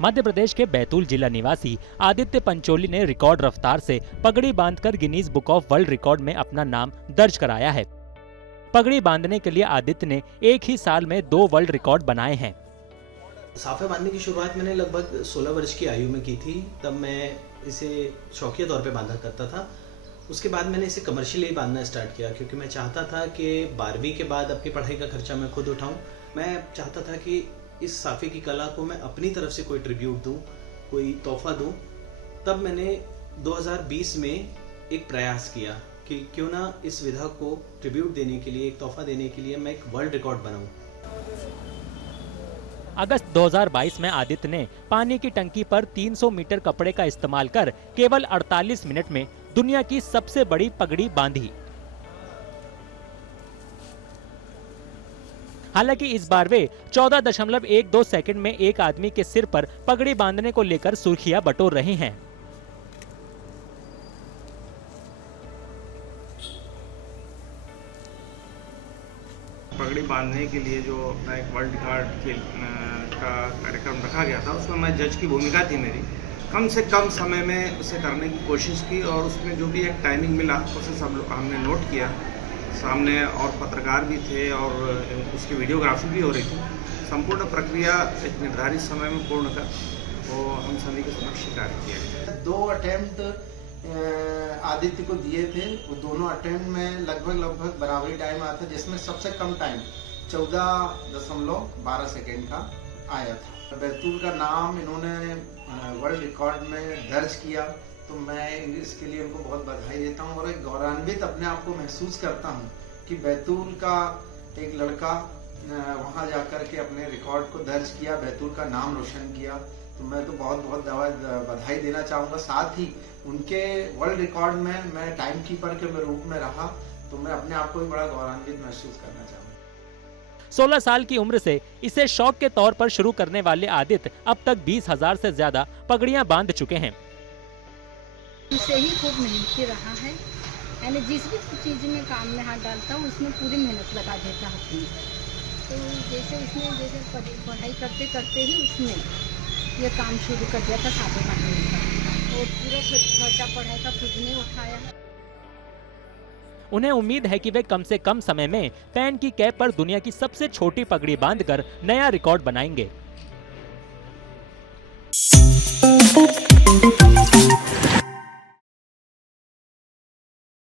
मध्य प्रदेश के बैतूल जिला निवासी आदित्य पंचोली ने रिकॉर्ड रफ्तार से पगड़ी बांधकर Guinness book of world record में अपना नाम दर्ज कराया है। पगड़ी बांधने के लिए आदित्य ने एक ही साल में 2 वर्ल्ड रिकॉर्ड बनाए हैं। साफे बांधने की शुरुआत मैंने लगभग 16 वर्ष की आयु में की थी। तब मैं इसे शौकिया तौर पे बांधा करता था। उसके बाद मैंने इसे कमर्शियली बांधना स्टार्ट किया, क्योंकि मैं चाहता था कि 12वीं के बाद अपनी पढ़ाई का खर्चा मैं खुद उठाऊं। मैं चाहता था कि इस साफे की कला को मैं अपनी तरफ से कोई ट्रिब्यूट दूं, कोई तोहफा दूं। तब मैंने 2020 में एक प्रयास किया कि क्यों ना इस विधा को ट्रिब्यूट देने के लिए, एक तोहफा देने के लिए मैं एक वर्ल्ड रिकॉर्ड बनाऊं। अगस्त 2022 में आदित्य ने पानी की टंकी पर 300 मीटर कपड़े का इस्तेमाल कर केवल 48 मिनट में दुनिया की सबसे बड़ी पगड़ी बांधी। हालांकि इस बार वे 14.12 सेकंड में एक आदमी के सिर पर पगड़ी बांधने को लेकर सुर्खियां बटोर रहे हैं। पगड़ी बांधने के लिए जो अपना एक वर्ल्ड रिकॉर्ड का कार्यक्रम रखा गया था, उसमें मैं जज की भूमिका थी मेरी। कम से कम समय में उसे करने की कोशिश की और उसमें जो भी एक टाइमिंग मिला उसे सब लोग हमने नोट किया। सामने और पत्रकार भी थे और उसकी वीडियोग्राफी भी हो रही थी। संपूर्ण प्रक्रिया एक निर्धारित समय में पूर्ण कर वो हम सभी के समक्ष कार्य किया गया। 2 अटेम्प्ट आदित्य को दिए थे। वो दोनों अटेम्प्ट में लगभग बराबरी टाइम आया था, जिसमें सबसे कम टाइम 14.12 सेकेंड का आया था। बैतूल का नाम इन्होंने वर्ल्ड रिकॉर्ड में दर्ज किया, तो मैं इसके लिए उनको बहुत बधाई देता हूँ और एक गौरवान्वित अपने आप को महसूस करता हूँ कि बैतूल का एक लड़का वहाँ जाकर के अपने रिकॉर्ड को दर्ज किया, बैतूल का नाम रोशन किया। तो मैं तो बहुत बधाई देना चाहूँगा। साथ ही उनके वर्ल्ड रिकॉर्ड में मैं टाइम कीपर के रूप में रहा, तो मैं अपने आप को भी बड़ा गौरवान्वित महसूस करना चाहूँगा। 16 साल की उम्र से इसे शौक के तौर पर शुरू करने वाले आदित्य अब तक 20,000 से ज्यादा पगड़ियां बांध चुके हैं। इसे ही खूब मेहनती रहा है, यानी जिस भी चीज़ में काम में हाथ डालता हूँ उसमें पूरी मेहनत लगा देता हूँ। तो जैसे पढ़ाई करते करते ही उसने ये काम शुरू कर दिया था साफे बांधने का, और पूरा खर्चा पढ़ाई का खुद ने उठाया। उन्हें उम्मीद है कि वे कम से कम समय में पैन की कैप पर दुनिया की सबसे छोटी पगड़ी बांधकर नया रिकॉर्ड बनाएंगे।